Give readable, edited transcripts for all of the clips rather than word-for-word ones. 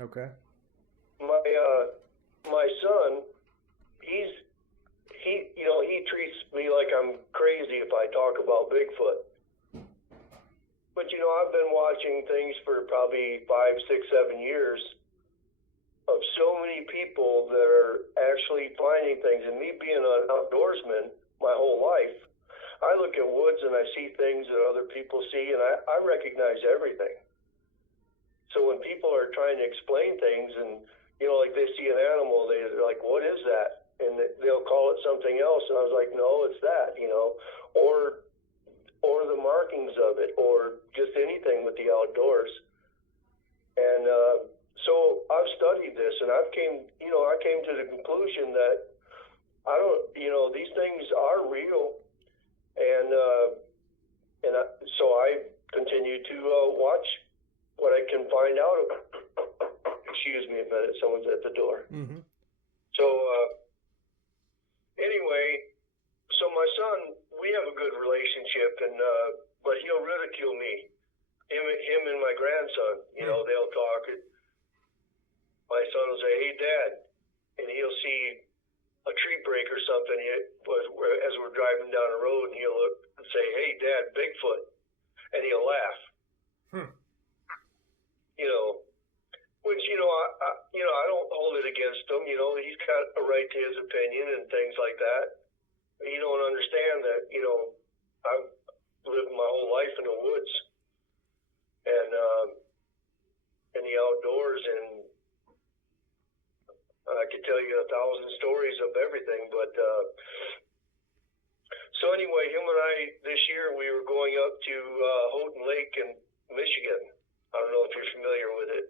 Okay. My son, he treats me like I'm crazy if I talk about Bigfoot. But I've been watching things for probably 5, 6, 7 years of so many people that are actually finding things. And me being an outdoorsman my whole life, I look at woods and I see things that other people see, and I recognize everything. So when people are trying to explain things and, like they see an animal, they're like, what is that? And they'll call it something else. And I was like, no, it's that, or the markings of it, or just anything with the outdoors. And so I've studied this, and I came to the conclusion that these things are real, and so I continue to watch what I can find out. Excuse me a minute, someone's at the door. Mm-hmm. So anyway, so my son, we have a good relationship, and but he'll ridicule me. Him and my grandson, they'll talk. My son will say, "Hey, Dad," and he'll see a tree break or something as we're driving down the road, and he'll look and say, "Hey, Dad, Bigfoot," and he'll laugh. Which I don't hold it against him. He's got a right to his opinion and things like that. He don't understand that. I've lived my whole life in the woods and in the outdoors, and I could tell you 1,000 stories of everything. But so anyway, him and I this year we were going up to Houghton Lake in Michigan. I don't know if you're familiar with it.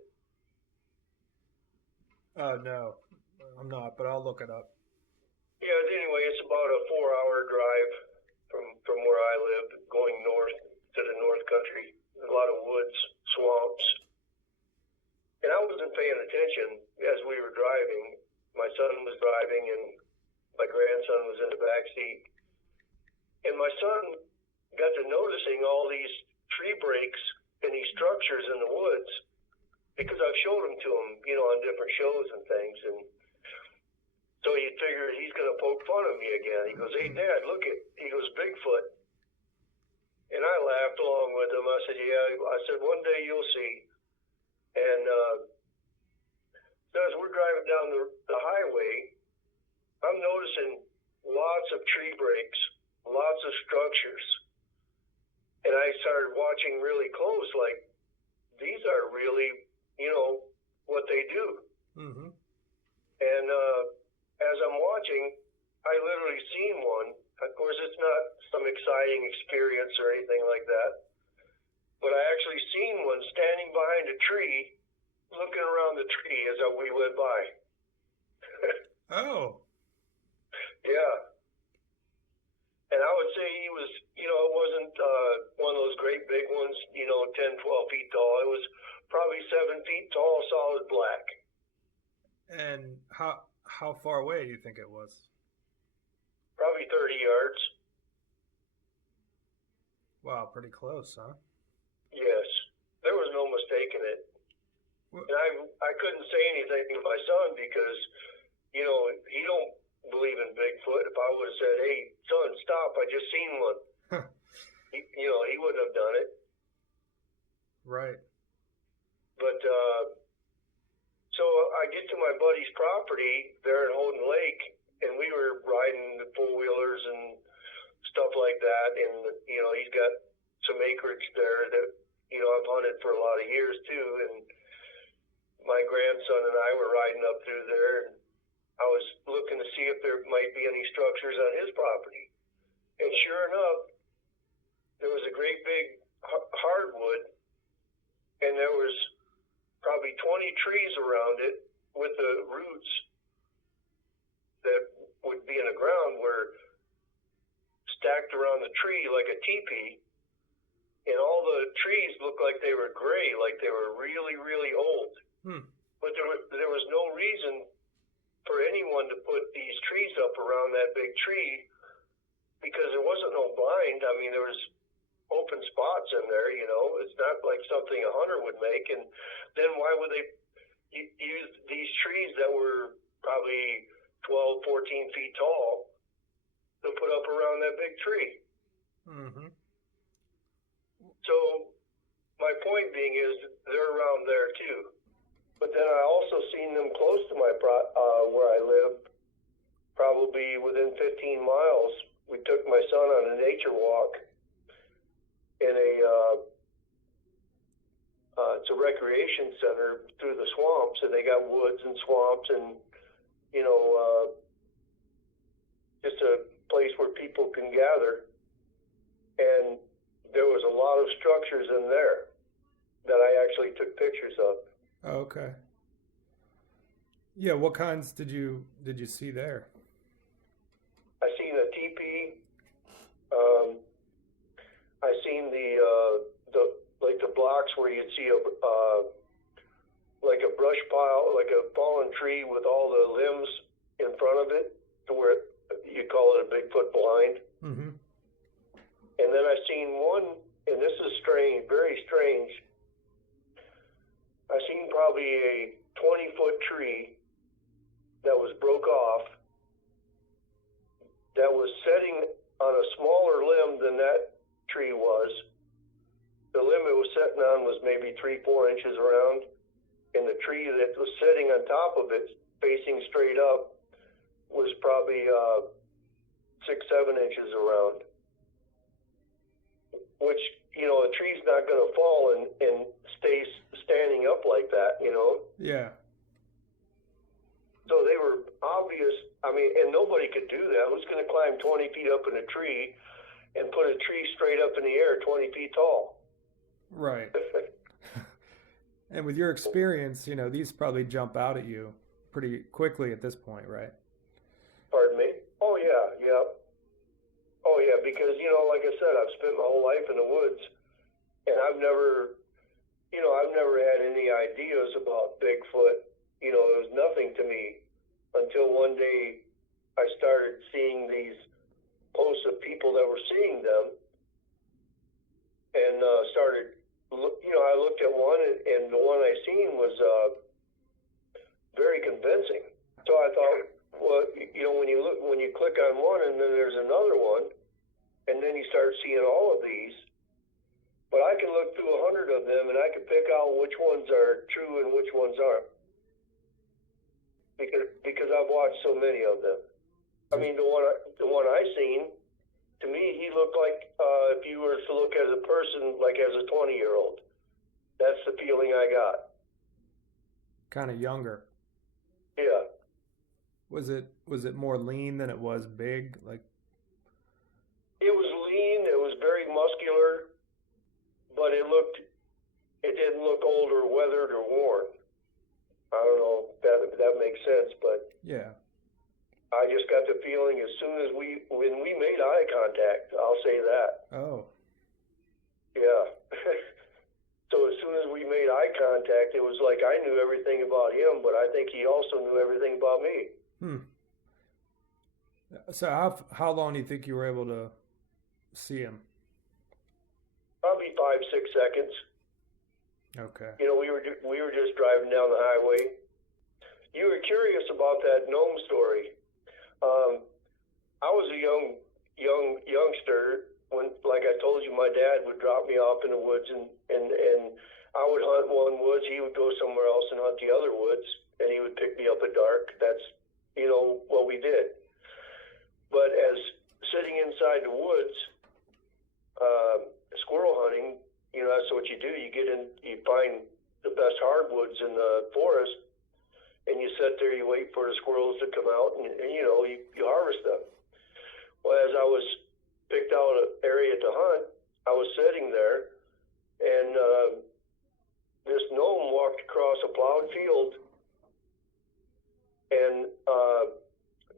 No, I'm not, but I'll look it up. Yeah, anyway, it's about a 4-hour drive from where I live, going north to the North Country. A lot of woods, swamps. And I wasn't paying attention as we were driving. My son was driving, and my grandson was in the back seat. And my son got to noticing all these tree breaks and these structures in the woods, because I've showed them to him, on different shows and things. And so you figure he's going to poke fun of me again. He goes, "Hey, Dad, look it." He goes, "Bigfoot." And I laughed along with him. I said, "Yeah." I said, "One day you'll see." And so as we're driving down the highway, I'm noticing lots of tree breaks, lots of structures. And I started watching really close, like, these are really, what they do. Mm-hmm. And as I'm watching, I literally seen one. Of course, it's not some exciting experience or anything like that, but I actually seen one standing behind a tree, looking around the tree as we went by. Oh. Yeah. And I would say he was, it wasn't one of those great big ones, 10, 12 feet tall. It was probably 7 feet tall, solid black. And how far away do you think it was? Probably 30 yards. Wow, pretty close, huh? Yes. There was no mistaking it. And I couldn't say anything to my son because, he don't believe in Bigfoot. If I would have said, "Hey, son, stop, I just seen one," he wouldn't have done it. Right. But so I get to my buddy's property there in Houghton Lake, and we were riding the four-wheelers and stuff like that. And, he's got some acreage there that, I've hunted for a lot of years too. And my grandson and I were riding up through there, and I was looking to see if there might be any structures on his property. And sure enough, there was a great big hardwood, and there was probably 20 trees around it with the roots that would be in the ground were stacked around the tree like a teepee. And all the trees looked like they were gray, like they were really, really old. But there was no reason for anyone to put these trees up around that big tree, because there wasn't no blind. I mean, there was open spots in there, It's not like something a hunter would make. And then why would they used these trees that were probably 12, 14 feet tall to put up around that big tree. Mm-hmm. So my point being is they're around there too. But then I also seen them close to my where I live, probably within 15 miles. We took my son on a nature walk in it's a recreation center through the swamps, and they got woods and swamps and, just a place where people can gather. And there was a lot of structures in there that I actually took pictures of. Okay. Yeah, what kinds did you see there? I seen a teepee. I seen the blocks where you'd see like a brush pile, like a fallen tree with all the limbs in front of it, to where you call it a Bigfoot blind. Mm-hmm. And then I seen one, and this is strange, very strange. I seen probably a 20-foot tree that was broke off, that was setting on a smaller limb than that tree was. The limb it was setting on was maybe 3-4 inches around, and the tree that was sitting on top of it, facing straight up, was probably 6-7 inches around. Which, a tree's not going to fall and stay standing up like that, Yeah. So they were obvious. And nobody could do that. Who's going to climb 20 feet up in a tree and put a tree straight up in the air 20 feet tall? Right. And with your experience, these probably jump out at you pretty quickly at this point, right? Pardon me? Oh, yeah. Oh, yeah, because, like I said, I've spent my whole life in the woods, and I've never had any ideas about Bigfoot. It was nothing to me until one day I started seeing these posts of people that were seeing them, and I looked at one, and the one I seen was very convincing. So I thought, well, when you click on one, and then there's another one, and then you start seeing all of these. But I can look through 100 of them, and I can pick out which ones are true and which ones aren't, because I've watched so many of them. I mean, the one I seen, to me, he looked like if you were to look as a person, like as a 20-year-old. That's the feeling I got. Kind of younger. Yeah. Was it more lean than it was big? Like, it was lean. It was very muscular, but it didn't look old or weathered or worn. I don't know if that makes sense, but yeah. I just got the feeling when we made eye contact, I'll say that. Oh. Yeah. So as soon as we made eye contact, it was like I knew everything about him, but I think he also knew everything about me. So how long do you think you were able to see him? Probably 5-6 seconds. Okay. We were just driving down the highway. You were curious about that gnome story. I was a youngster when, like I told you, my dad would drop me off in the woods, and I would hunt one woods. He would go somewhere else and hunt the other woods, and he would pick me up at dark. That's what we did. But as sitting inside the woods, squirrel hunting, that's what you do. You find the best hardwoods in the forest, and you sit there, you wait for the squirrels to come out, and you harvest them. Well, as I was picked out an area to hunt, I was sitting there, and this gnome walked across a plowed field, and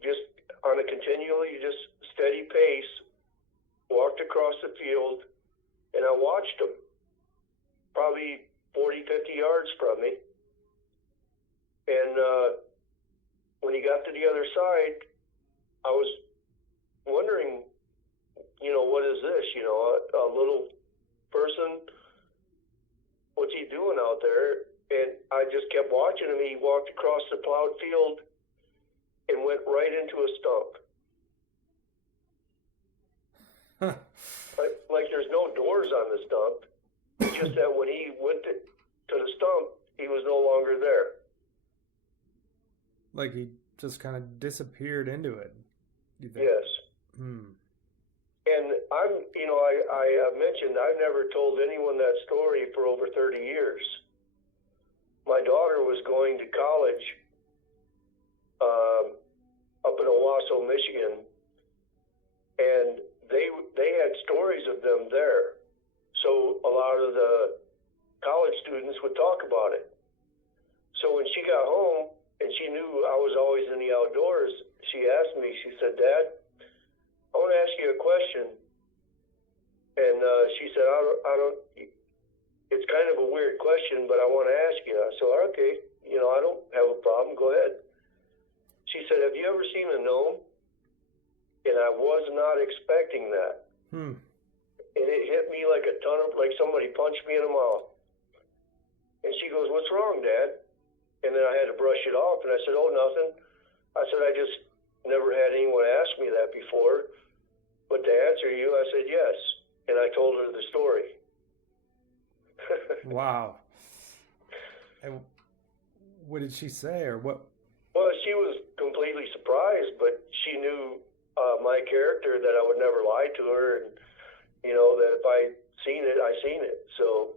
just on a continually just steady pace, walked across the field, and I watched him, probably 40, 50 yards from me. And when he got to the other side, I was wondering, what is this? A little person, what's he doing out there? And I just kept watching him. He walked across the plowed field and went right into a stump. Huh. Like there's no doors on the stump. It's just that when he went to the stump, he was no longer there. Like he just kind of disappeared into it, you think? Yes. Hmm. And I mentioned I've never told anyone that story for over 30 years. My daughter was going to college up in Owasso, Michigan, and they had stories of them there. So a lot of the college students would talk about it. So when she got home and she knew I was always in the outdoors, she asked me, she said, "Dad, I want to ask you a question." And she said, I don't, it's kind of a weird question, but I want to ask you. I said, "Okay, I don't have a problem. Go ahead." She said, "Have you ever seen a gnome?" And I was not expecting that. Hmm. And it hit me like like somebody punched me in the mouth. And she goes, "What's wrong, Dad?" And then I had to brush it off, and I said, "Oh, nothing." I said, "I just never had anyone ask me that before. But to answer you," I said, "Yes." And I told her the story. Wow. And what did she say, or what? Well, she was completely surprised, but she knew my character, that I would never lie to her, and that if I seen it, I seen it. So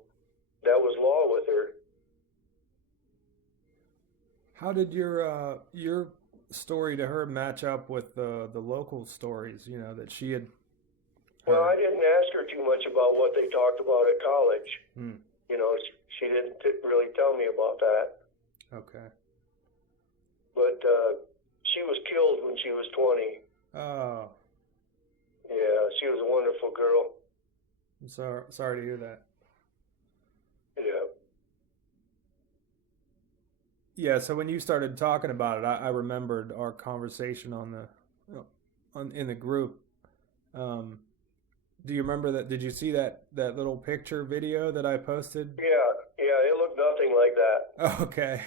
that was law with her. How did your story to her match up with the local stories? That she had heard? Well, I didn't ask her too much about what they talked about at college. Hmm. She didn't really tell me about that. Okay. But she was killed when she was 20. Oh, Yeah, she was a wonderful girl. I'm sorry to hear that. Yeah. Yeah, so when you started talking about it, I remembered our conversation in the group. Do you remember that? Did you see that little picture video that I posted? Yeah, it looked nothing like that. Okay.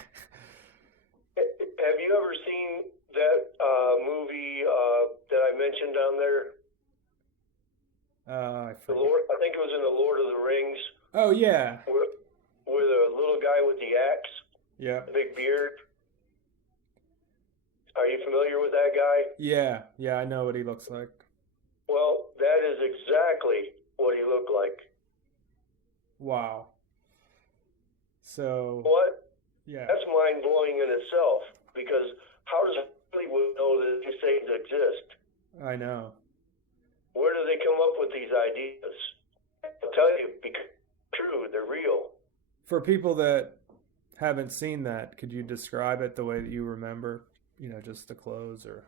Have you ever seen that movie that I mentioned down there? I The forget. Lord, I think it was in the Lord of the Rings, Oh yeah. where the little guy with the axe, Yeah. the big beard. Are you familiar with that guy? Yeah, I know what he looks like. Well, that is exactly what he looked like. Wow. So What? yeah. That's mind blowing in itself, because how does Hollywood know that these things exist? I know. Where do they come up with these ideas? I'll tell you, because they're true, they're real. For people that haven't seen that, could you describe it the way that you remember? Just the clothes, or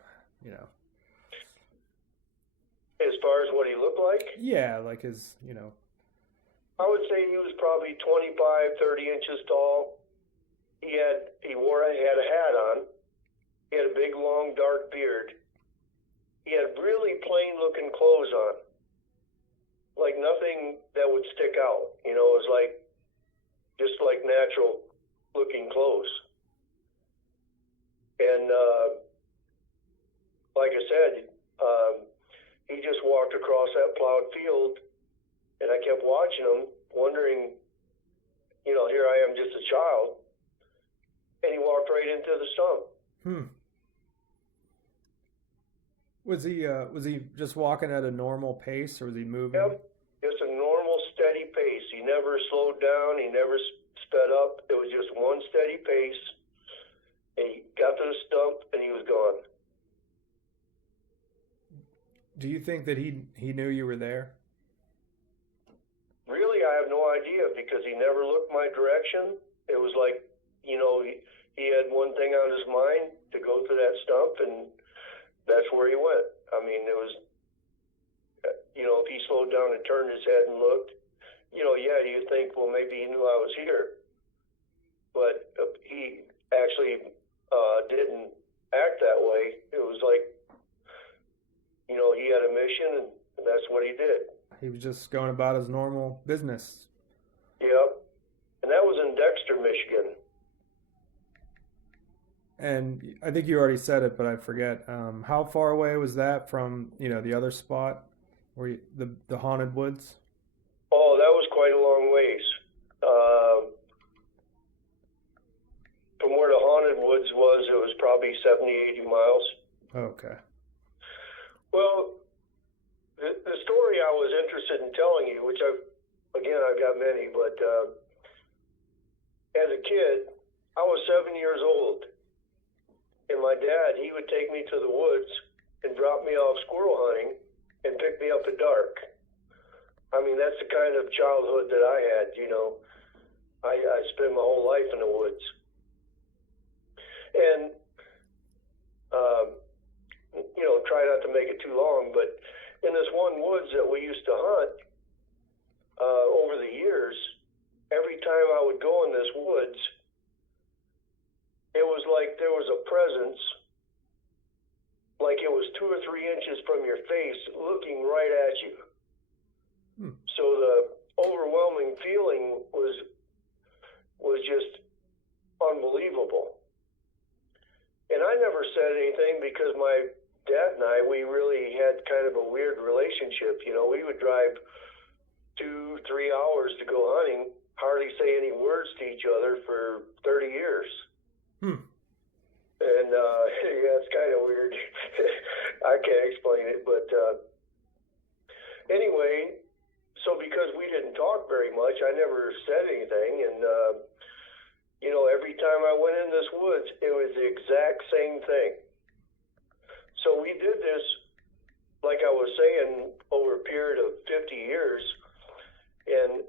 As far as what he looked like, Yeah, like his, I would say he was probably 25, 30 inches tall. He had a hat on. He had a big, long, dark beard. He had really plain looking clothes on. Like nothing that would stick out. It was like, just like natural looking clothes. And, like I said, he just walked across that plowed field, and I kept watching him, wondering, here I am, just a child, and he walked right into the stump. Was he just walking at a normal pace, or was he moving? Yep, just a normal, steady pace. He never slowed down. He never sped up. It was just one steady pace. And he got to the stump, and he was gone. Do you think that he knew you were there? Really, I have no idea, because he never looked my direction. It was like, he had one thing on his mind, to go to that stump, and that's where he went. I mean, it was, if he slowed down and turned his head and looked, you'd think, well, maybe he knew I was here. But he actually didn't act that way. It was like, he had a mission, and that's what he did. He was just going about his normal business. Yep. and that was in Dexter, Michigan. And I think you already said it, but I forget. How far away was that from, the other spot where the haunted woods? Oh, that was quite a long ways. From where the haunted woods was, it was probably 70, 80 miles. Okay. Well, the story I was interested in telling you, which I've got many, but as a kid, I was 7 years old. And my dad, he would take me to the woods and drop me off squirrel hunting and pick me up at dark. I mean, that's the kind of childhood that I had, I spent my whole life in the woods. And, try not to make it too long, but in this one woods that we used to hunt, over the years, every time I would go in this woods, it was like there was a presence, like it was 2 or 3 inches from your face looking right at you. So the overwhelming feeling was just unbelievable. And I never said anything because my dad and I, we really had kind of a weird relationship. We would drive 2-3 hours to go hunting, hardly say any words to each other for 30 years. And yeah, it's kind of weird. I can't explain it, but anyway, so because we didn't talk very much, I never said anything. And every time I went in this woods, it was the exact same thing. So we did this, like I was saying, over a period of 50 years. And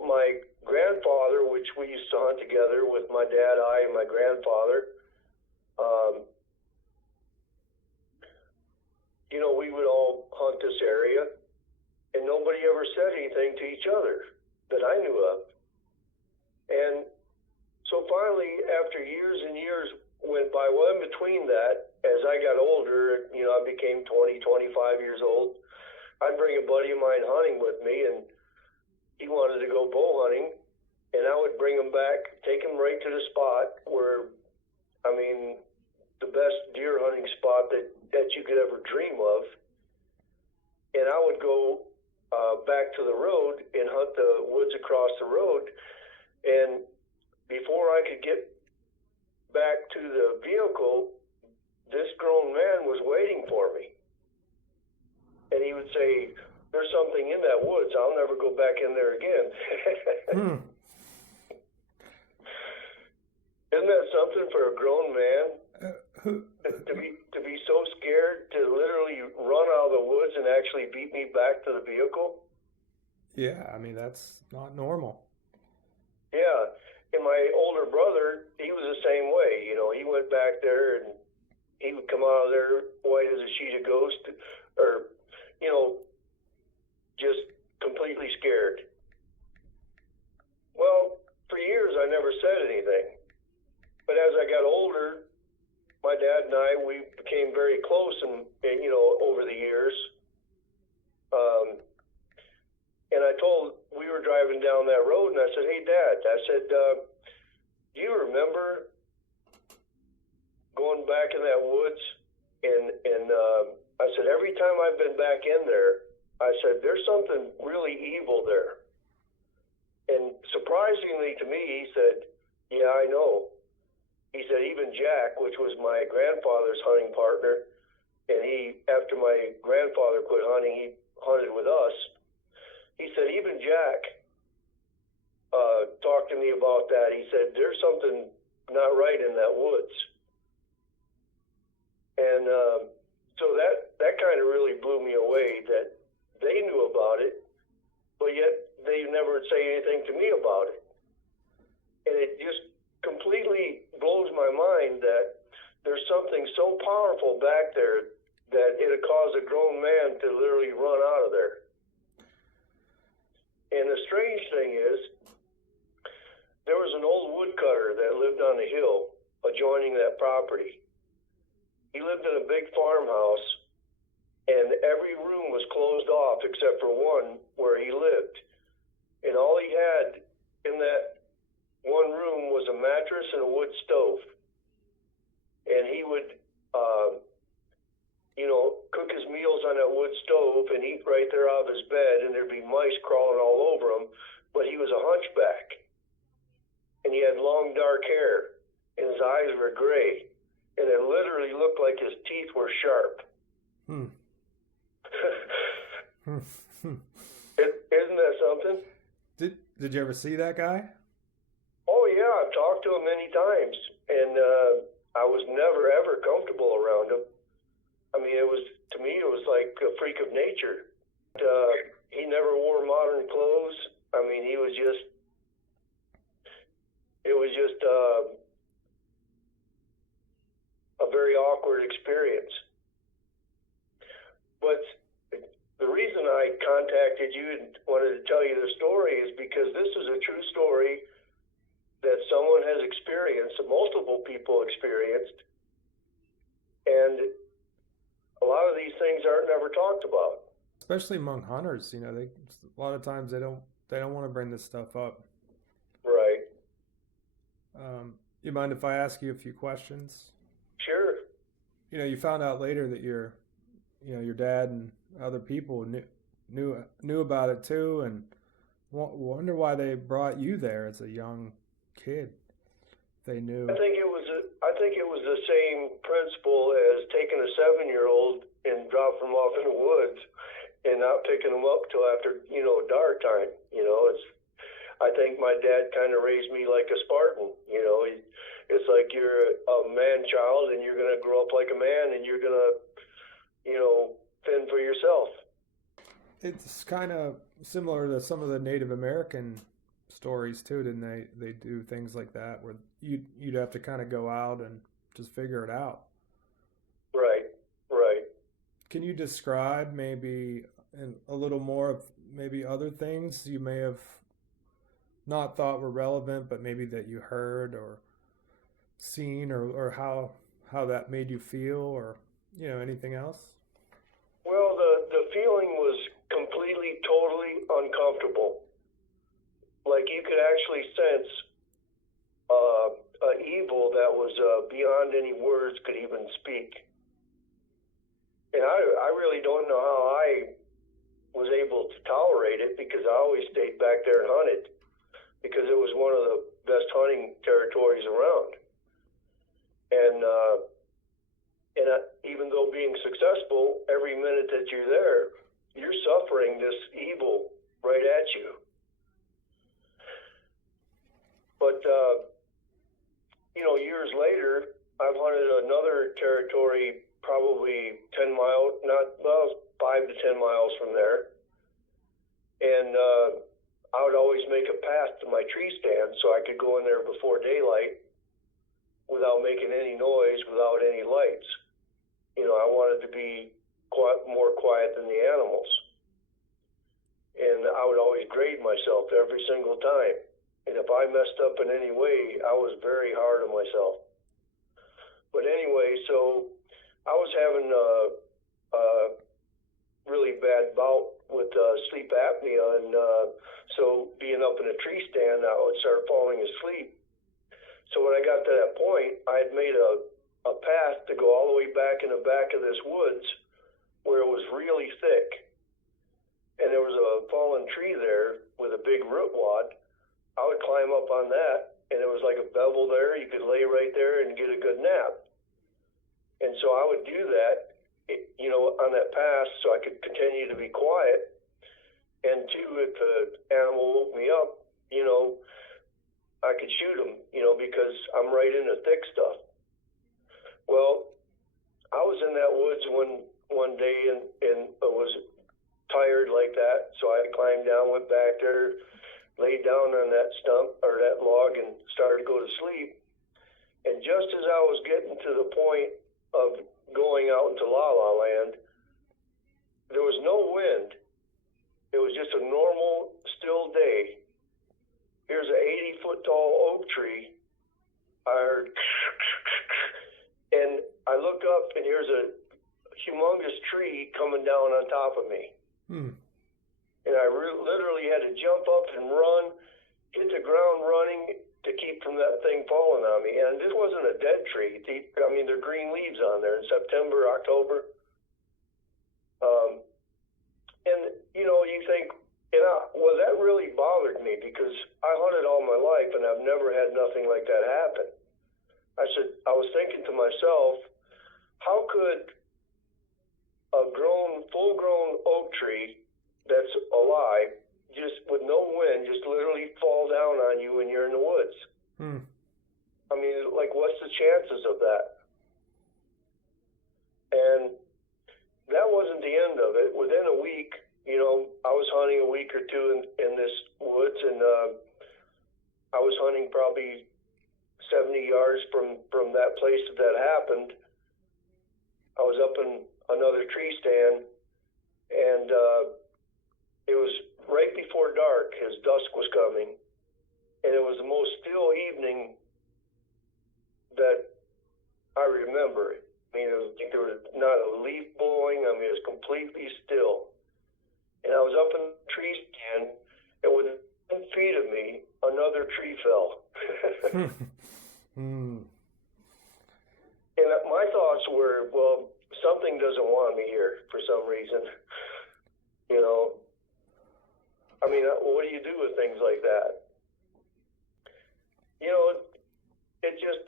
my grandfather, which we used to hunt together with my dad, I, and my grandfather, we would all hunt this area, and nobody ever said anything to each other that I knew of. And so finally, after years and years went by, well, in between that, as I got older, I became 20, 25 years old, I'd bring a buddy of mine hunting with me, and he wanted to go bow hunting, and I would bring him back, take him right to the spot where, the best deer hunting spot that you could ever dream of. And I would go back to the road and hunt the woods across the road. And before I could get back to the vehicle, this grown man was waiting for me. And he would say, "There's something in that woods. I'll never go back in there again." Isn't that something for a grown man? To be so scared to literally run out of the woods and actually beat me back to the vehicle? Yeah, that's not normal. Yeah, and my older brother, he was the same way. He went back there and he would come out of there white as a sheet of ghost, or just completely scared. Well, for years I never said anything, but as I got older, my dad and I, we became very close, and over the years. And we were driving down that road, and I said, "Hey, Dad," I said, "Do you remember going back in that woods?" And I said, "Every time I've been back in there, I said, there's something really evil there." And surprisingly to me, he said, "Yeah, I know." He said, "Even Jack," which was my grandfather's hunting partner, and after my grandfather quit hunting, he hunted with us. He said, "Even Jack talked to me about that." He said, "There's something not right in that woods." And so that kind of really blew me away, that they knew about it, but yet they never would say anything to me about it. And it just completely blows my mind that there's something so powerful back there that it'd cause a grown man to literally run out of there. And the strange thing is, there was an old woodcutter that lived on the hill adjoining that property. He lived in a big farmhouse, and every room was closed off except for one where he lived. And all he had in that one room was a mattress and a wood stove. And he would, cook his meals on that wood stove and eat right there out of his bed, and there'd be mice crawling all over him. But he was a hunchback, and he had long dark hair, and his eyes were gray, and it literally looked like his teeth were sharp. Isn't that something? Did you ever see that guy? Oh yeah, I've talked to him many times, and I was never ever comfortable around him. I mean, to me it was like a freak of nature. He never wore modern clothes. I mean, it was just a very awkward experience. But the reason I contacted you and wanted to tell you the story is because this is a true story that someone has experienced, multiple people experienced, and a lot of these things aren't never talked about. Especially among hunters, they a lot of times they don't want to bring this stuff up. Right. You mind if I ask you a few questions? Sure. You found out later that your dad and other people knew about it too, and wonder why they brought you there as a young kid. They knew. I think it was the same principle as taking a 7-year-old and dropping him off in the woods and not picking him up till after dark time. I think my dad kind of raised me like a Spartan. It's like you're a man child and you're gonna grow up like a man and you're gonna fend for yourself. It's kind of similar to some of the Native American stories too, didn't they? They do things like that where you'd have to kind of go out and just figure it out. Right. Can you describe maybe a little more of maybe other things you may have not thought were relevant, but maybe that you heard or seen, or how that made you feel, or anything else? Well, the feeling was completely, totally uncomfortable. Like you could actually sense an evil that was beyond any words could even speak. And I really don't know how I was able to tolerate it, because I always stayed back there and hunted, because it was one of the best hunting territories around. And even though being successful, every minute that you're there, you're suffering this evil right at you. But, years later, I've hunted another territory probably 5 to 10 miles from there. And I would always make a path to my tree stand so I could go in there before daylight without making any noise, without any lights. I wanted to be more quiet than the animals. And I would always grade myself every single time. And if I messed up in any way, I was very hard on myself. But anyway, so I was having a really bad bout with sleep apnea, and so being up in a tree stand, I would start falling asleep. So when I got to that point, I had made a path to go all the way back in the back of this woods where it was really thick. And there was a fallen tree there with a big root wad. I would climb up on that, and it was like a bevel there. You could lay right there and get a good nap. And so I would do that, on that path so I could continue to be quiet. And two, if the animal woke me up, I could shoot him, because I'm right in the thick stuff. Well, I was in that woods one day and I was tired like that, so I climbed down, went back there, laid down on that stump or that log and started to go to sleep. And just as I was getting to the point of going out into La La Land, there was no wind. It was just a normal, still day. Here's an 80-foot tall oak tree. I heard, and I look up, and here's a humongous tree coming down on top of me. And I literally had to jump up and run, hit the ground running, to keep from that thing falling on me. And this wasn't a dead tree. I mean, there are green leaves on there in September, October. And, you know, you think, well, that really bothered me because I hunted all my life and I've never had nothing like that happen. I was thinking to myself, how could a full-grown oak tree that's alive, just with no wind, just literally fall down on you when you're in the woods? I mean, like, what's the chances of that? And that wasn't the end of it. Within a week, you know, I was hunting a week or two in this woods, and I was hunting probably 70 yards from that place that happened. I was up in another tree stand, and it was right before dark as dusk was coming, and it was the most still evening that I remember. I mean, there was not a leaf blowing. I mean, it was completely still. And I was up in the tree stand, and within 10 feet of me, another tree fell. And my thoughts were, well, something doesn't want me here for some reason. You know, I mean, what do you do with things like that? You know, it just,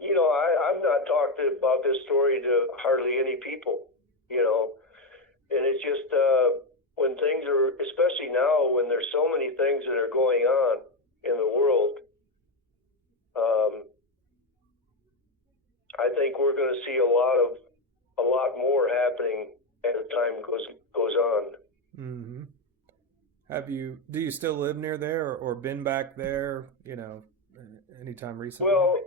you know, I've not talked about this story to hardly any people, you know, and it's just when things are, especially now when there's so many things that are going on in the world, I think we're going to see a lot more happening as time goes on. Mm-hmm. Do you still live near there or been back there, you know, anytime recently? Well,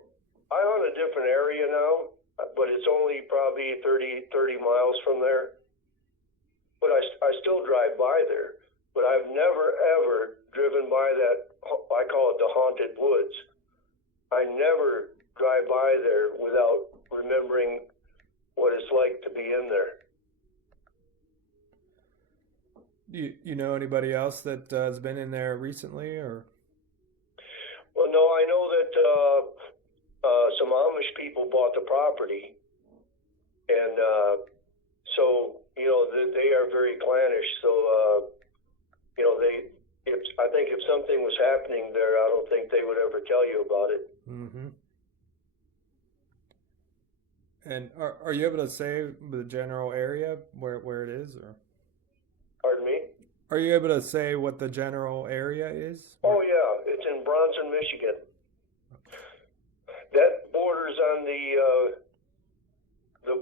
I hunt a different area now, but it's only probably 30 miles from there. But I still drive by there. But I've never, ever driven by that, I call it the haunted woods. I never drive by there without remembering what it's like to be in there. You know anybody else that has been in there recently, or? Well, no, I know that some Amish people bought the property, and so you know they are very clannish. So you know I think if something was happening there, I don't think they would ever tell you about it. Mm-hmm. And are you able to say the general area where it is, or? Pardon me? Are you able to say what the general area is? Oh yeah, it's in Bronson, Michigan. That borders on the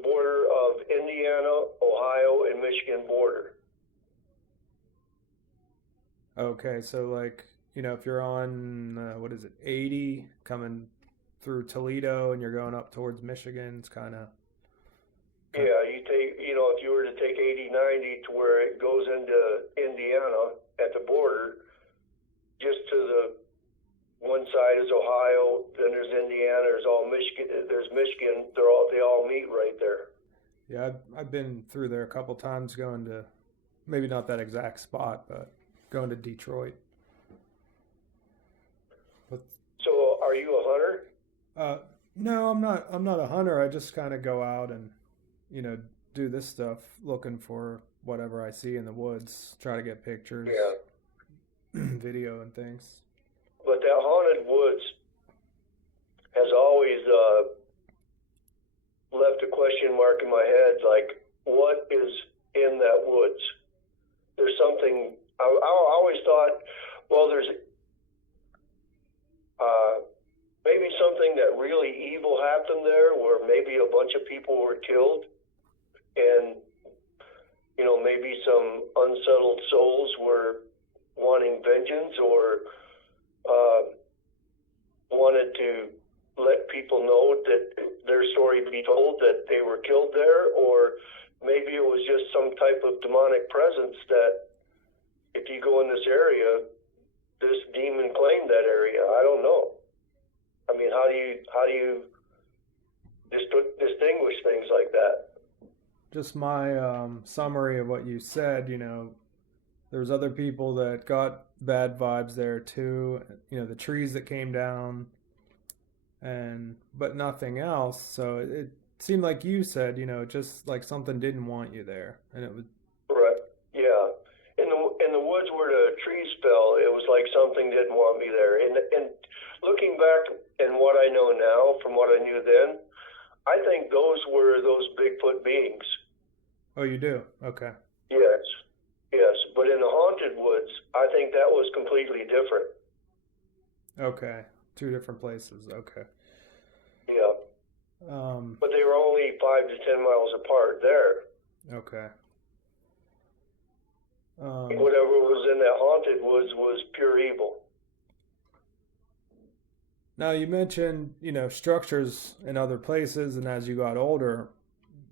border of Indiana, Ohio, and Michigan border. Okay, so like, you know, if you're on 80 coming through Toledo and you're going up towards Michigan, it's kind of. Yeah, you take, you know, if you were to take 80-90 to where it goes into Indiana at the border, just to the one side is Ohio, then there's Indiana, there's all Michigan, there's Michigan, they all meet right there. Yeah, I've been through there a couple times going to, maybe not that exact spot, but going to Detroit. But, so are you a hunter? No, I'm not a hunter. I just kind of go out and, you know, do this stuff, looking for whatever I see in the woods, try to get pictures, video and things. But that haunted woods has always left a question mark in my head, like, what is in that woods? There's something, I always thought, well, there's maybe something that really evil happened there, where maybe a bunch of people were killed, and, you know, maybe some unsettled souls were wanting vengeance, or wanted to let people know that their story be told that they were killed there, or maybe it was just some type of demonic presence that if you go in this area, this demon claimed that area. I don't know. I mean, how do you distinguish things like that? Just my summary of what you said, you know, there's other people that got bad vibes there too. You know, the trees that came down, but nothing else. So it seemed like you said, you know, just like something didn't want you there, and it was Right. Yeah. In the woods where the trees fell, it was like something didn't want me there. And looking back and what I know now from what I knew then, I think those were those Bigfoot beings. Oh, you do? Okay. Yes. Yes. But in the haunted woods, I think that was completely different. Okay. Two different places. Okay. Yeah. But they were only 5 to 10 miles apart there. Okay. Whatever was in that haunted woods was pure evil. Now you mentioned, you know, structures in other places, and as you got older,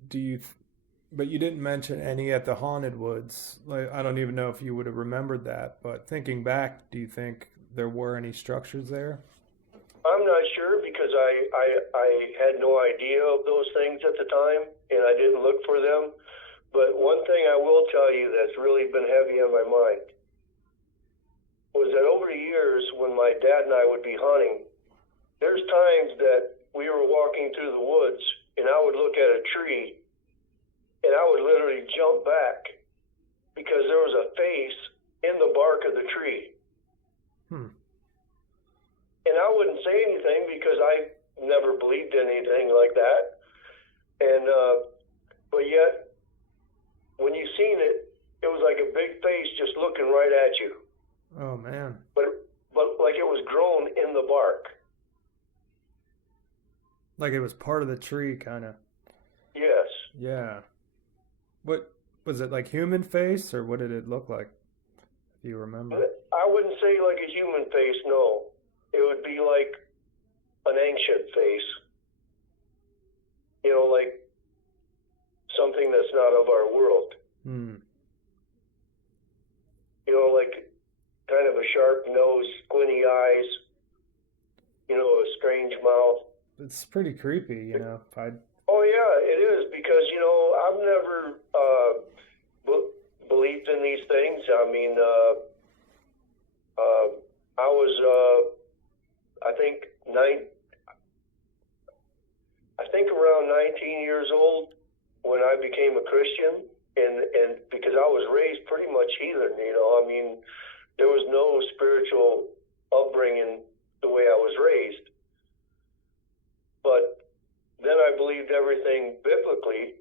but you didn't mention any at the haunted woods. Like, I don't even know if you would have remembered that, but thinking back, do you think there were any structures there? I'm not sure because I had no idea of those things at the time, and I didn't look for them. But one thing I will tell you that's really been heavy on my mind was that over the years when my dad and I would be hunting, there's times that we were walking through the woods and I would look at a tree and I would literally jump back because there was a face in the bark of the tree. And I wouldn't say anything because I never believed in anything like that. And but yet, when you seen it, it was like a big face just looking right at you. Oh man! But like it was grown in the bark. Like it was part of the tree, kind of. Yes. Yeah. What was it, like human face, or what did it look like? If you remember. I wouldn't say like a human face. No, it would be like an ancient face. You know, like something that's not of our world. You know, like kind of a sharp nose, squinty eyes, you know, a strange mouth. It's pretty creepy, you know. Oh yeah, it is, because, you know, I've never believed in these things. I mean, I was, I think around 19 years old when I became a Christian. And because I was raised pretty much heathen, you know, I mean, there was no spiritual upbringing the way I was raised. But then I believed everything biblically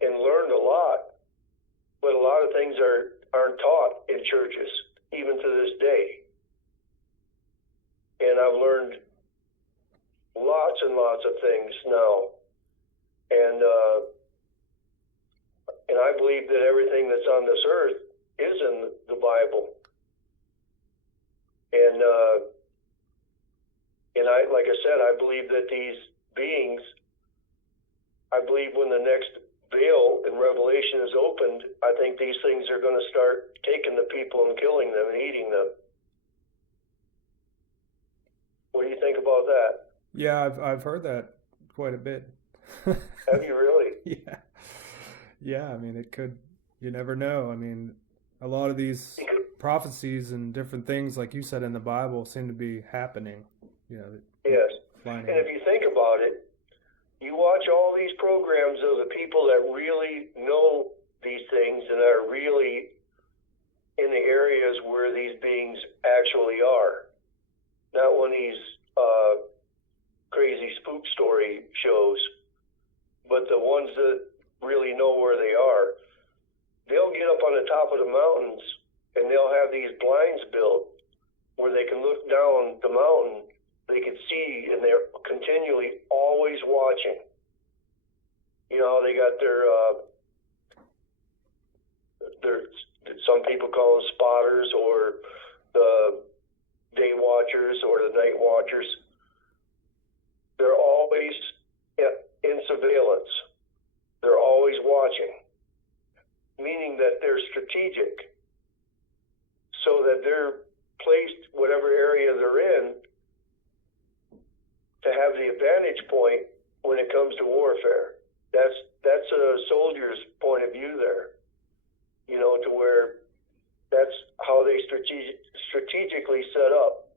and learned a lot. But a lot of things aren't taught in churches, even to this day. And I've learned lots and lots of things now. And I believe that everything that's on this earth is in the Bible. And I, like I said, I believe that these beings, I believe when the next veil in Revelation is opened, I think these things are going to start taking the people and killing them and eating them. What do you think about that? Yeah, I've heard that quite a bit. Have you really? Yeah. Yeah, I mean, it could, you never know. I mean, a lot of these prophecies and different things, like you said in the Bible, seem to be happening. You know. Yes. And if you think about it, you watch all these programs of the people that really know these things and are really in the areas where these beings actually are. Not one of these crazy spook story shows, but the ones that really know where they are. They'll get up on the top of the mountains and they'll have these blinds built where they can look down the mountain, they can see, and they're continually always watching. You know, they got their some people call them spotters, or the day watchers or the night watchers. They're always in surveillance. They're always watching, meaning that they're strategic, so that they're placed whatever area they're in to have the advantage point when it comes to warfare. That's a soldier's point of view there, you know, to where That's how they strategically set up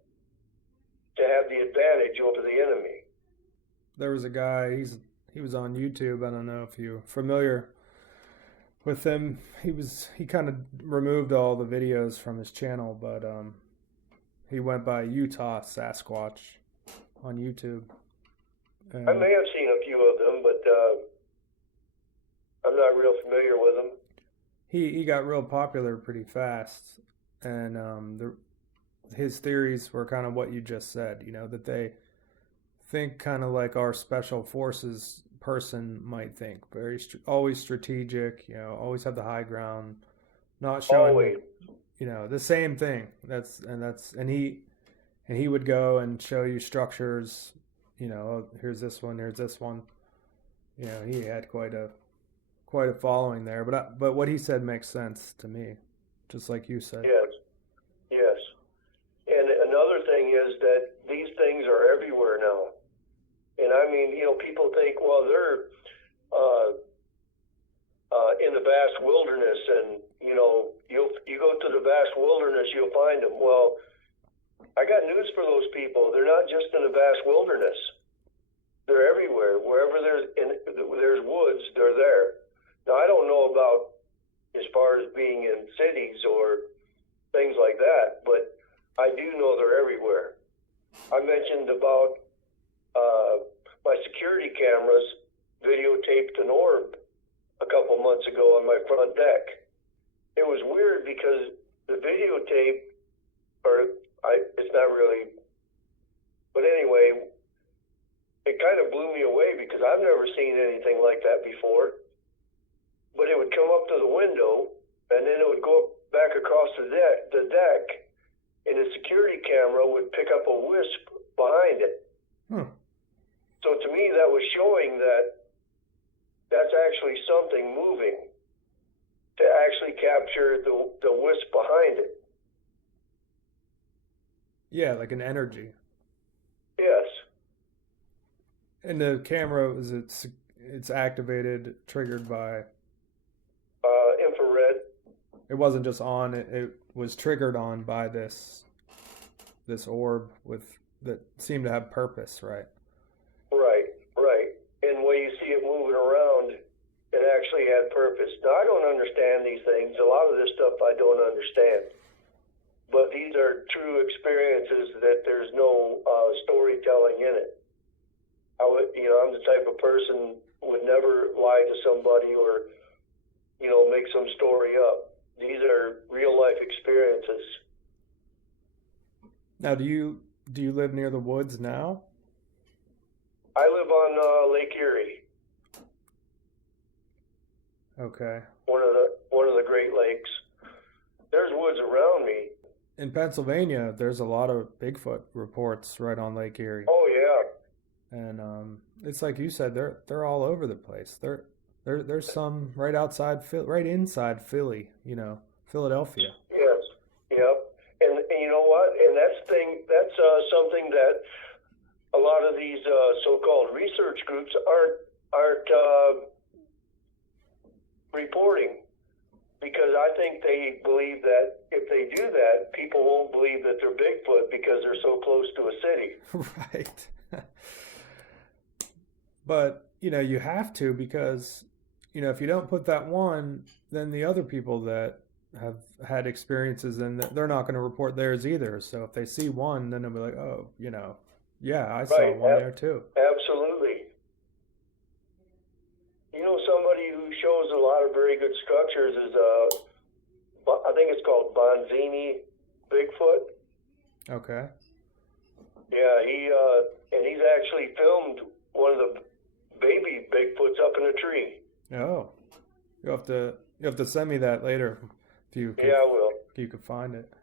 to have the advantage over the enemy. There was a guy, he was on YouTube. I don't know if you're familiar with him. He kind of removed all the videos from his channel, but he went by Utah Sasquatch on YouTube. I may have seen a few of them, but I'm not real familiar with them. He got real popular pretty fast, and his theories were kind of what you just said, that they think kind of like our special forces person might think. Always strategic, always have the high ground, not showing Always. The same thing. And he would go and show you structures, here's this one, here's this one. He had quite a following there, but what he said makes sense to me, just like you said. Yes. And another thing is that these things are everywhere now. And I mean, people think, well, they're in the vast wilderness, and you go to the vast wilderness, you'll find them. Well, I got news for those people. They're not just in the vast wilderness. They're everywhere. Wherever there's woods, they're there. Now, I don't know about as far as being in cities or things like that, but I do know they're everywhere. I mentioned about my security cameras videotaped an orb a couple months ago on my front deck. It was weird because the videotape, it's not really, but anyway, it kind of blew me away because I've never seen anything like that before. But it would come up to the window, and then it would go back across the deck, and the security camera would pick up a wisp behind it. So to me, that was showing that that's actually something moving to actually capture the wisp behind it. Yeah, like an energy. Yes. And the camera, it's activated, triggered by... infrared. It wasn't just on, it was triggered on by this orb that seemed to have purpose, right? Right. And when you see it moving around, it actually had purpose. Now, I don't understand these things. A lot of this stuff I don't understand. But these are true experiences that there's no storytelling in it. I'm the type of person would never lie to somebody or, make some story up. These are real life experiences. Now, do you live near the woods now? I live on Lake Erie. Okay. One of the Great Lakes. There's woods around me. In Pennsylvania, there's a lot of Bigfoot reports right on Lake Erie. Oh yeah. And it's like you said, they're all over the place. There's some right inside Philly, Philadelphia. Yes. Yep. And you know what? And that's something that a lot of these so-called research groups aren't reporting, because I think they believe that if they do that, people won't believe that they're Bigfoot because they're so close to a city. Right. But, you have to, because, if you don't put that one, then the other people that have had experiences, and they're not going to report theirs either. So if they see one, then they'll be like, oh, yeah, I saw one there too. Absolutely. Somebody who shows a lot of very good structures is, I think it's called Bonzini Bigfoot. Okay. Yeah, and he's actually filmed one of the baby Bigfoots up in a tree. Oh, you have to send me that later if you could, yeah, I will. If you could find it.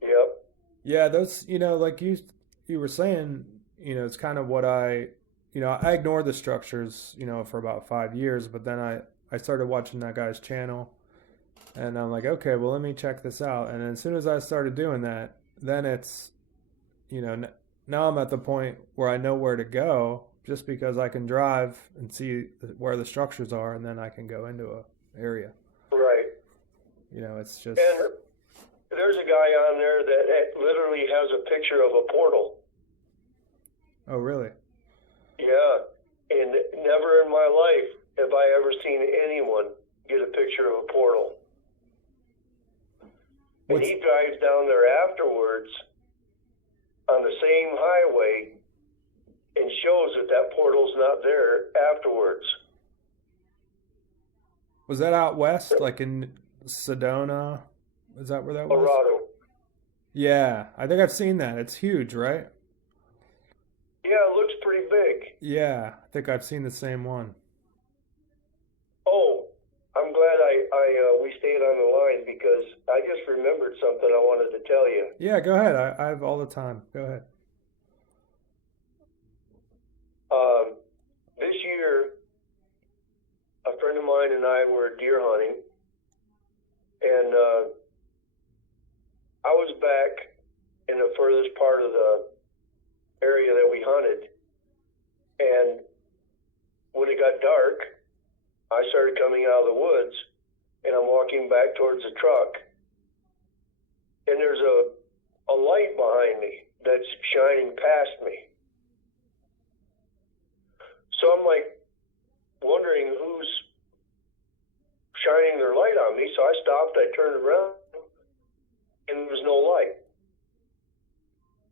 Yep. Yeah, those like you were saying, it's kind of what I ignored the structures, for about 5 years, but then I started watching that guy's channel, and I'm like, okay, well, let me check this out. And as soon as I started doing that, then it's, now I'm at the point where I know where to go, just because I can drive and see where the structures are, and then I can go into a area. Right. It's just... there's a guy on there that literally has a picture of a portal. Oh, really? Yeah, and never in my life have I ever seen anyone get a picture of a portal. And he drives down there afterwards on the same highway and shows that portal's not there afterwards. Was that out west, like in Sedona? Is that where that was? Colorado. Yeah, I think I've seen that. It's huge, right? Yeah, it looks pretty big. Yeah, I think I've seen the same one. Oh, I'm glad we stayed on the line because I just remembered something I wanted to tell you. Yeah, go ahead. I have all the time. Go ahead. This year, a friend of mine and I were deer hunting, and I was back in the furthest part of the area that we hunted, and when it got dark, I started coming out of the woods, and I'm walking back towards the truck, and there's a light behind me that's shining past me. So I'm like wondering who's shining their light on me. So I stopped, I turned around, and there was no light.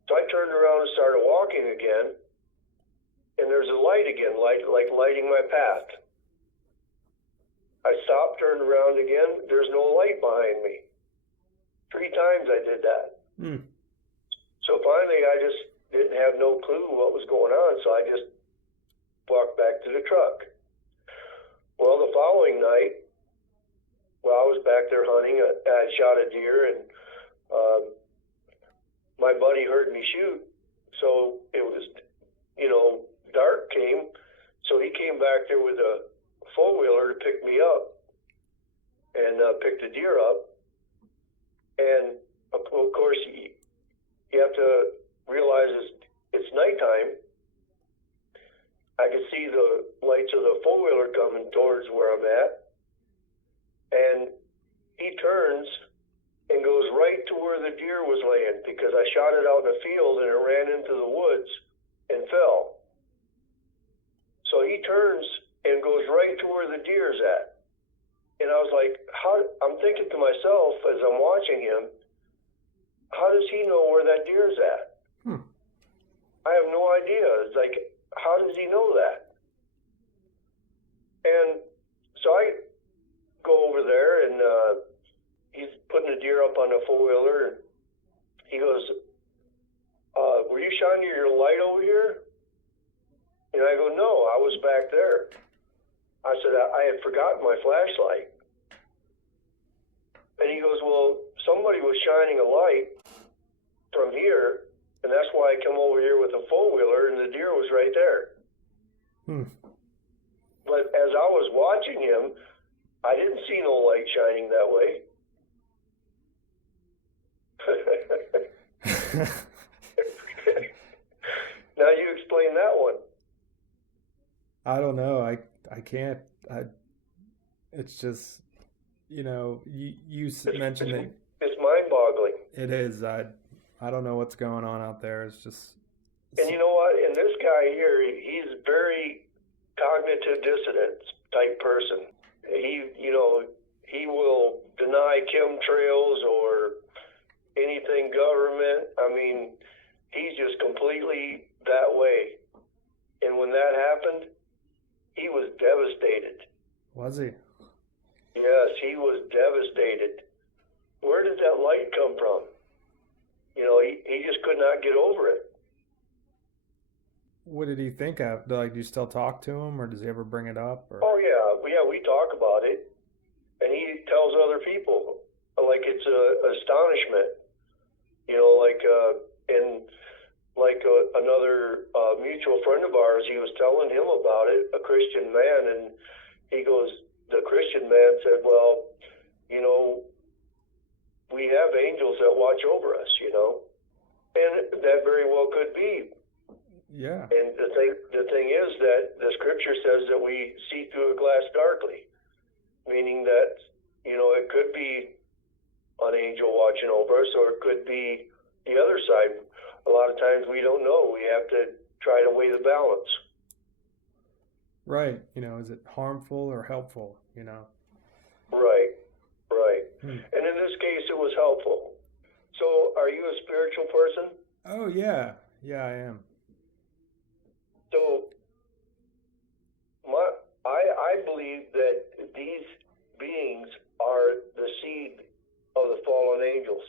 So I turned around and started walking again, and there's a light again, like lighting my path. I stopped, turned around again, there's no light behind me. 3 times I did that. So finally I just didn't have no clue what was going on, so I just walked back to the truck. Well, the following night, while I was back there hunting, I had shot a deer, and my buddy heard me shoot, so it was, dark came, so he came back there with a four-wheeler to pick me up and pick the deer up. And of course, you have to realize it's nighttime. I could see the lights of the four-wheeler coming towards where I'm at. And he turns and goes right to where the deer was laying, because I shot it out in the field and it ran into the woods and fell. So he turns and goes right to where the deer's at. And I was like, I'm thinking to myself as I'm watching him, how does he know where that deer's at? I have no idea. It's like, how does he know that? And so I go over there, and he's putting the deer up on the four-wheeler, and he goes, were you shining your light over here? And I go, no, I was back there. I said, I had forgotten my flashlight. And he goes, well, somebody was shining a light from here, and that's why I come over here with a four-wheeler, and the deer was right there. But as I was watching him, I didn't see no light shining that way. Now you explain that one. I don't know. I can't. It's just, you mentioned that. It's mind-boggling. It is. I don't know what's going on out there. It's just. And you know what? And this guy here, he's very cognitive dissonance type person. He will deny chemtrails or anything government. I mean, he's just completely that way. And when that happened, he was devastated. Was he? Yes, he was devastated. Where did that light come from? He just could not get over it. What did he think of? Do you still talk to him, or does he ever bring it up? Or? Oh, yeah, we talk about it. And he tells other people, like it's astonishment. Another mutual friend of ours, he was telling him about it, a Christian man, and the Christian man said, well, we have angels that watch over us, and that very well could be. Yeah. And the thing is that the scripture says that we see through a glass darkly, meaning that, it could be an angel watching over us, or it could be the other side. A lot of times we don't know. We have to try to weigh the balance. Right. Is it harmful or helpful, Right, right. Hmm. And in this case, it was helpful. So, are you a spiritual person? Oh, yeah. Yeah, I am. So, I believe that these beings are the seed of the fallen angels.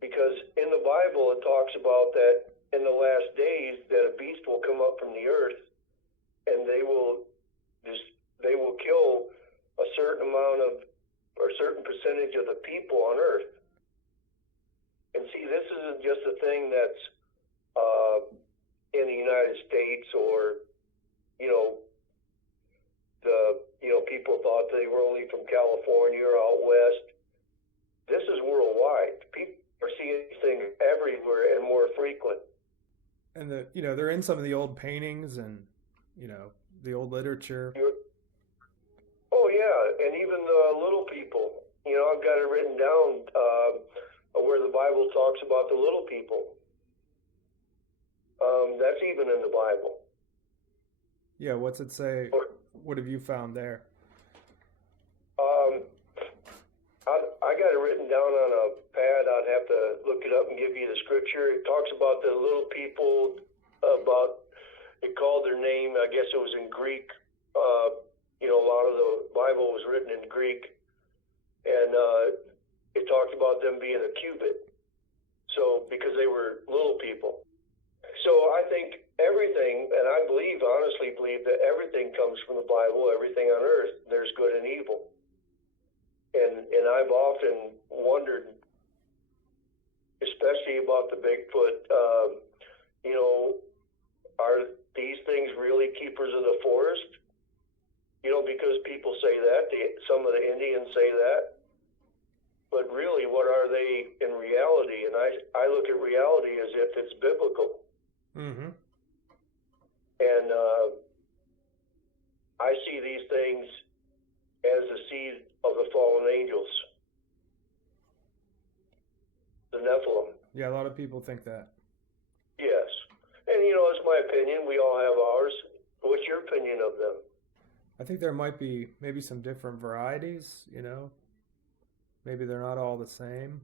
Because in the Bible it talks about that in the last days that a beast will come up from the earth, and they will kill a certain amount of, or a certain percentage of the people on earth. And see, this isn't just a thing that's in the United States, or people thought they were only from California or out west. This is worldwide. People are seeing these things everywhere and more frequent. And they're in some of the old paintings and the old literature. Oh yeah, and even the little people. I've got it written down where the Bible talks about the little people. That's even in the Bible. Yeah, what's it say? What have you found there? I got it written down on a pad. I'd have to look it up and give you the scripture. It talks about the little people, it called their name, I guess it was in Greek. A lot of the Bible was written in Greek, and it talked about them being a cubit. So, because they were little people. So I think everything, and I honestly believe that everything comes from the Bible, everything on earth, there's good and evil. And I've often wondered, especially about the Bigfoot, are these things really keepers of the forest? Because people say that, some of the Indians say that. But really, what are they in reality? And I look at reality as if it's biblical. Mm-hmm. And I see these things as the seed of the fallen angels, the Nephilim. Yeah, a lot of people think that. Yes. And, it's my opinion. We all have ours. What's your opinion of them? I think there might be maybe some different varieties, Maybe they're not all the same.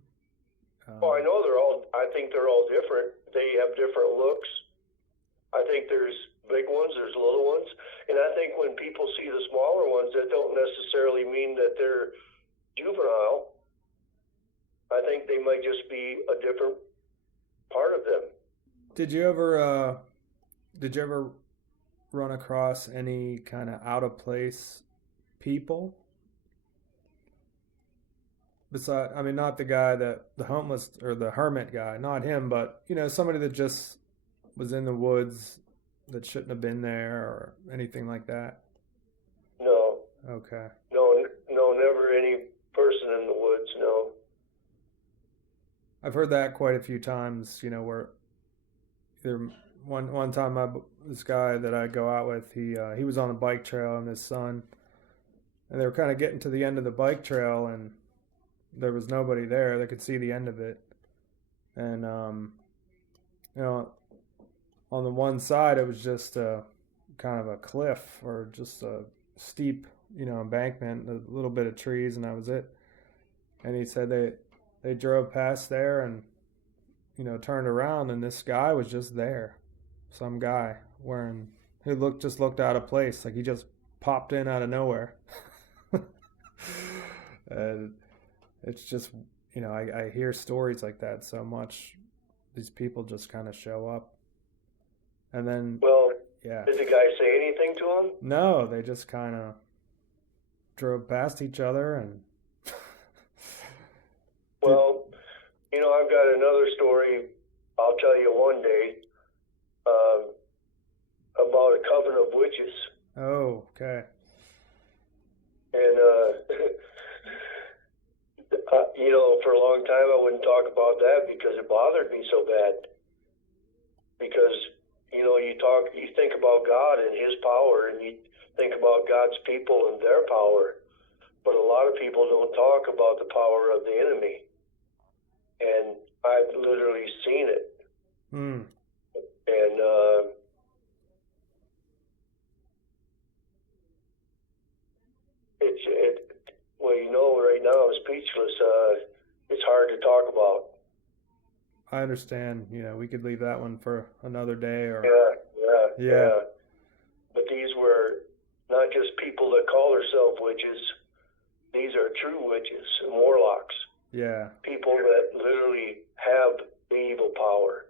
I know I think they're all different. They have different looks. I think there's big ones, there's little ones. And I think when people see the smaller ones, that don't necessarily mean that they're juvenile. I think they might just be a different part of them. Did you ever run across any kind of out of place people? Besides, not the guy the homeless or the hermit guy, not him, but somebody that just was in the woods that shouldn't have been there or anything like that? No. Okay. No, never any person in the woods, no. I've heard that quite a few times, where either one time this guy that I go out with, he was on a bike trail and his son, and they were kind of getting to the end of the bike trail and there was nobody there. They could see the end of it. And, on the one side, it was just a kind of a cliff or just a steep, embankment, a little bit of trees, and that was it. And he said they drove past there and, turned around, and this guy was just there. Some guy who just looked out of place. Like he just popped in out of nowhere. And it's just, I hear stories like that so much. These people just kind of show up. And then, well, yeah. Did the guy say anything to him? No, they just kind of drove past each other and. Well, I've got another story I'll tell you one day about a coven of witches. Oh, okay. And, for a long time I wouldn't talk about that because it bothered me so bad. Because, you think about God and His power, and you think about God's people and their power. but a lot of people don't talk about the power of the enemy. And I've literally seen it. Hmm. And well, you know, right now I'm speechless. It's hard to talk about. I understand. You know, we could leave that one for another day, or Yeah. But these were not just people that call themselves witches. These are true witches and warlocks. Yeah. People that literally have the evil power.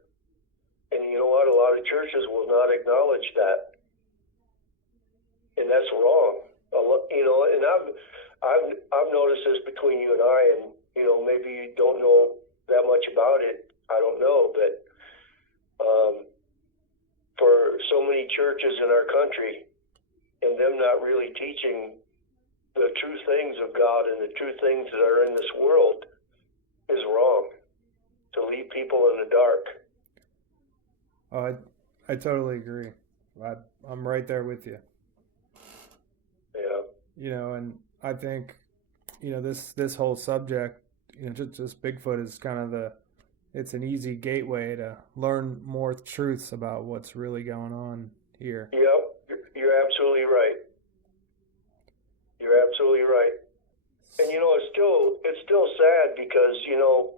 And you know what? A lot of churches will not acknowledge that. And that's wrong. You know, and I've noticed this between you and I, and you know, maybe you don't know that much about it. I don't know, but for so many churches in our country, and them not really teaching the true things of God and the true things that are in this world is wrong. To leave people in the dark. Oh, I totally agree. I'm right there with you. Yeah. You know, and I think, you know, this whole subject, you know, just Bigfoot is kind of it's an easy gateway to learn more truths about what's really going on here. Yep, you're absolutely right. You're absolutely right. And you know, it's still sad because, you know,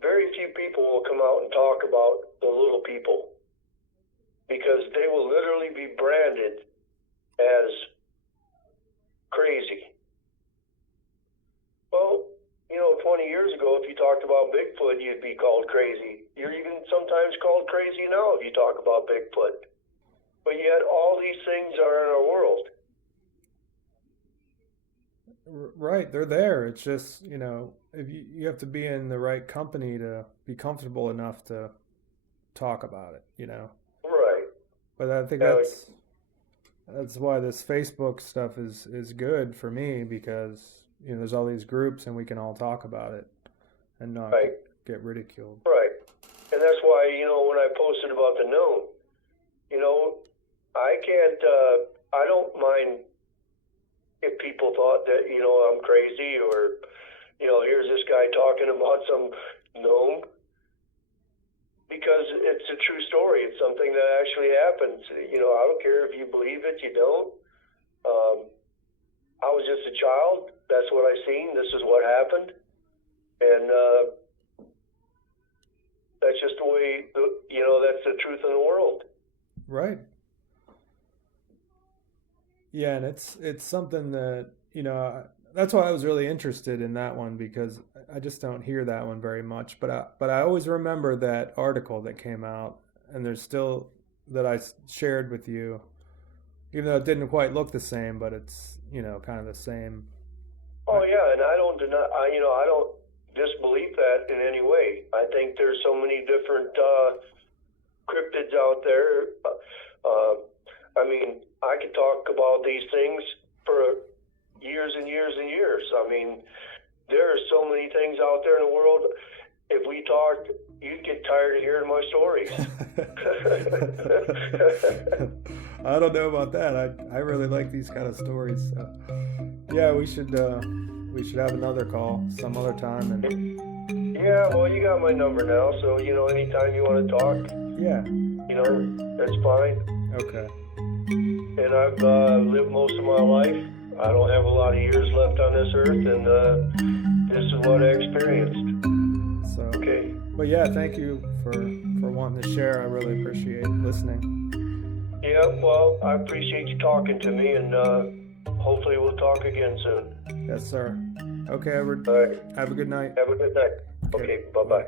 very few people will come out and talk about the little people, because they will literally be branded as crazy. Well, you know, 20 years ago, if you talked about Bigfoot, you'd be called crazy. You're even sometimes called crazy now if you talk about Bigfoot. But yet all these things are in our world. Right, they're there. It's just, you know, if you have to be in the right company to be comfortable enough to talk about it, you know. Right. But I think that's why this Facebook stuff is good for me, because, you know, there's all these groups and we can all talk about it and not get ridiculed. Right. And that's why, you know, when I posted about the Gnome, you know, I don't mind if people thought that, you know, I'm crazy, or, you know, here's this guy talking about some gnome, because it's a true story. It's something that actually happens. You know, I don't care if you believe it, you don't. I was just a child. That's what I seen. This is what happened. And that's just the way, you know, that's the truth in the world. Right. Yeah, and it's something that, you know, that's why I was really interested in that one, because I just don't hear that one very much. But I always remember that article that came out, and there's still that I shared with you, even though it didn't quite look the same, but it's, you know, kind of the same. Oh yeah, and I don't disbelieve that in any way. I think there's so many different cryptids out there. I mean, I could talk about these things for years and years and years. I mean, there are so many things out there in the world. If we talked, you'd get tired of hearing my stories. I don't know about that. I really like these kind of stories. So. Yeah, we should have another call some other time. And yeah, well, you got my number now, so you know, anytime you want to talk. Yeah. You know, that's fine. Okay. And I've lived most of my life. I don't have a lot of years left on this earth, and this is what I experienced. So. Okay. But yeah, thank you for wanting to share. I really appreciate listening. Yeah, well, I appreciate you talking to me, and hopefully we'll talk again soon. Yes, sir. Okay, Edward. All right. Have a good night. Have a good night. Okay, bye-bye.